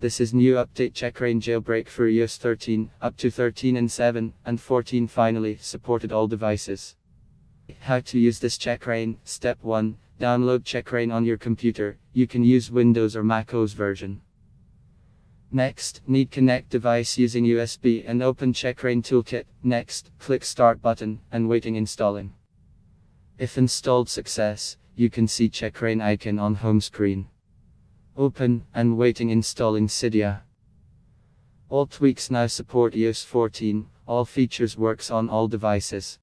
This is new update CheckRa1n jailbreak for iOS 13, up to 13.7, and 14 finally, supported all devices. How to use this CheckRa1n. Step 1. Download CheckRa1n on your computer. You can use Windows or Mac OS version. Next, need connect device using USB and open CheckRa1n toolkit. Next, click Start button, and waiting installing. If installed success, you can see CheckRa1n icon on home screen. Open, and waiting installing Cydia. All tweaks now support iOS 14, all features works on all devices.